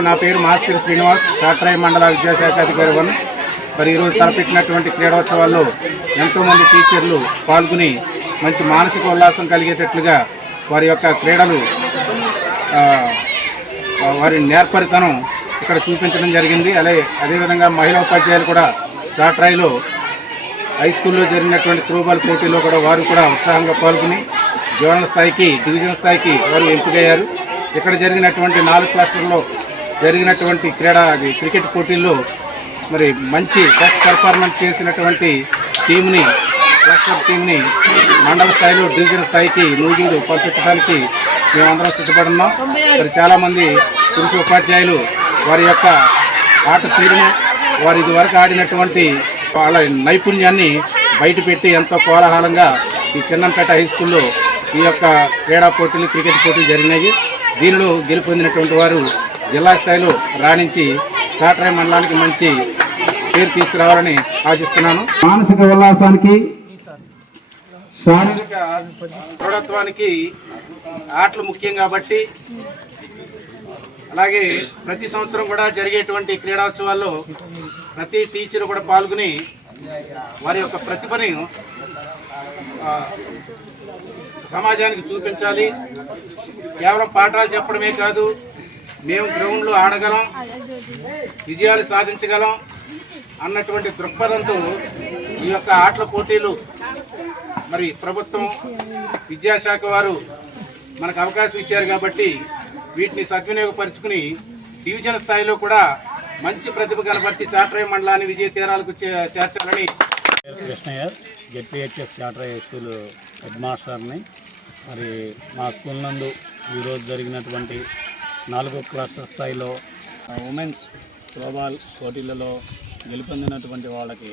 నా పేరు మాస్కర్ శ్రీనివాస్ చాట్రాయి మండల విద్యాశాఖ అధికారి వన్. మరి ఈరోజు తలపెట్టినటువంటి క్రీడోత్సవాల్లో ఎంతోమంది టీచర్లు పాల్గొని మంచి మానసిక ఉల్లాసం కలిగేటట్లుగా వారి యొక్క క్రీడలు వారి నేర్పరితనం ఇక్కడ చూపించడం జరిగింది. అలాగే అదేవిధంగా మహిళా ఉపాధ్యాయులు కూడా చాట్రాయిలో హై స్కూల్లో జరిగినటువంటి త్రోబాల్ పోటీలో కూడా వారు కూడా ఉత్సాహంగా పాల్గొని జోనల్ స్థాయికి డివిజన్ స్థాయికి వారు ఎంపికయ్యారు. ఇక్కడ జరిగినటువంటి నాలుగు క్లస్టర్లో జరిగినటువంటి క్రీడా అది క్రికెట్ పోటీల్లో మరి మంచి బెస్ట్ పర్ఫార్మెన్స్ చేసినటువంటి టీంని క్లస్టర్ టీంని మండల స్థాయిలో డివిజన్ స్థాయికి నూజిండు పంపించడానికి మేమందరం సిద్ధపడున్నాం. మరి చాలామంది పురుష ఉపాధ్యాయులు వారి యొక్క ఆట తీరును వారి ఇదివరకు ఆడినటువంటి వాళ్ళ నైపుణ్యాన్ని బయటపెట్టి ఎంతో కోలాహలంగా ఈ చిన్నంపేట హై స్కూల్లో ఈ యొక్క క్రీడా పోటీలు క్రికెట్ పోటీలు జరిగినాయి. దీనిలో గెలుపొందినటువంటి వారు జిల్లా స్థాయిలో రాణించి చాటరాయి మండలానికి మంచి పేరు తీసుకురావాలని ఆశిస్తున్నాను. మానసిక ఉల్లాసానికి శారీరక దృఢత్వానికి ఆటలు ముఖ్యం కాబట్టి అలాగే ప్రతి సంవత్సరం కూడా జరిగేటువంటి క్రీడోత్సవాల్లో ప్రతి టీచర్ కూడా పాల్గొని వారి యొక్క ప్రతిభని సమాజానికి చూపించాలి. కేవలం పాఠాలు చెప్పడమే కాదు మేము గ్రౌండ్లో ఆడగలం విజయాలు సాధించగలం అన్నటువంటి దృక్పథంతో ఈ యొక్క ఆటల పోటీలు మరి ప్రభుత్వం విద్యాశాఖ వారు మనకు అవకాశం ఇచ్చారు కాబట్టి వీటిని సద్వినియోగపరుచుకుని డివిజన్ స్థాయిలో కూడా మంచి ప్రతిభ కనబర్చి చాట్రాయ మండలాన్ని విజయ తీరాలకు చేర్చాలని Krishnaiah ZPHS Chatrai high school head మాస్టర్ని. మరి మా స్కూల్ నందు ఈరోజు జరిగినటువంటి నాలుగో క్లాసెస్ స్థాయిలో ఉమెన్స్ త్రోబాల్ పోటీలలో గెలుపొందినటువంటి వాళ్ళకి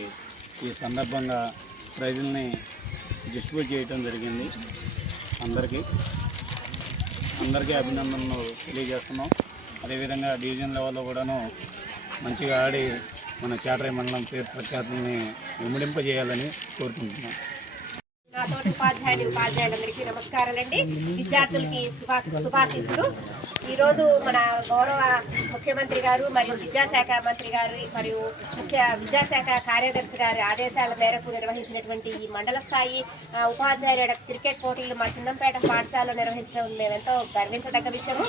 ఈ సందర్భంగా ప్రైజుల్ని డిస్ట్రిబ్యూట్ చేయటం జరిగింది. అందరికీ అందరికీ అభినందనలు తెలియజేస్తున్నాం. అదేవిధంగా డివిజన్ లెవెల్లో కూడాను మంచిగా ఆడి మన చాటరీ మండలం పేరు ప్రఖ్యాతుల్ని ఇమ్మడింపజేయాలని కోరుకుంటున్నాం. తోటి ఉపాధ్యాయుని ఉపాధ్యాయులందరికీ నమస్కారాలండి. విద్యార్థులకి శుభా శుభాశీస్సులు. ఈరోజు మన గౌరవ ముఖ్యమంత్రి గారు మరియు విద్యాశాఖ మంత్రి గారు మరియు ముఖ్య విద్యాశాఖ కార్యదర్శి గారి ఆదేశాల మేరకు నిర్వహించినటువంటి ఈ మండల స్థాయి ఆ, ఉపాధ్యాయుల క్రికెట్ పోటీలు మా చిన్నంపేట పాఠశాలలో నిర్వహించడం మేమెంతో గర్వించదగ్గ విషయము.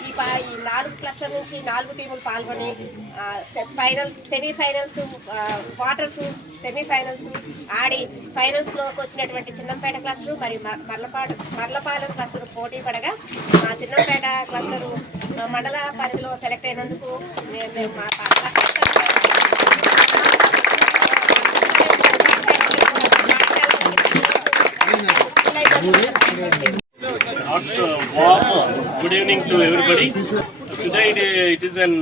ఈ ఈ నాలుగు క్లస్టర్ నుంచి నాలుగు టీములు పాల్గొని ఫైనల్స్ సెమీఫైనల్స్ క్వార్టర్స్ సెమీఫైనల్స్ ఆడి ఫైనల్స్లోకి వచ్చినటువంటి చిన్నంపేట క్లస్టర్ మరియు మర్లపాడు మర్లపాలెం క్లస్టర్ పోటీ పడగా మా చిన్నంపేట క్లస్టర్ మండల పరిధిలో సెలెక్ట్ అయినందుకు మేము good evening to everybody it is an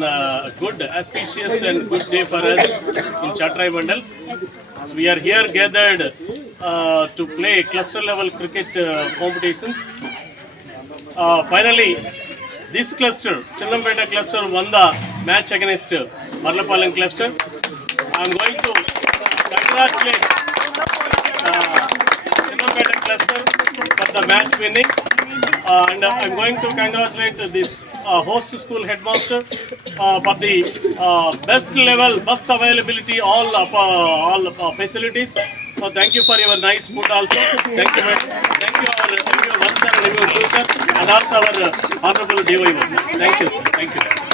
good auspicious and good day for us in Chatrai mandal we are here gathered to play cluster level cricket uh, competitions. Uh, finally, this cluster, Channampeta cluster, won the match against uh, Marlapalam cluster. I am going to congratulate uh, Channampeta cluster for the match winning. Uh, and uh, I'm going to congratulate this uh, host school headmaster uh, for the uh, best level, best availability, all uh, all facilities. So thank you for your nice food also. Thank you, thank you our review one sir, review two sir, and also our honorable DY sir. Thank you, sir. Thank you.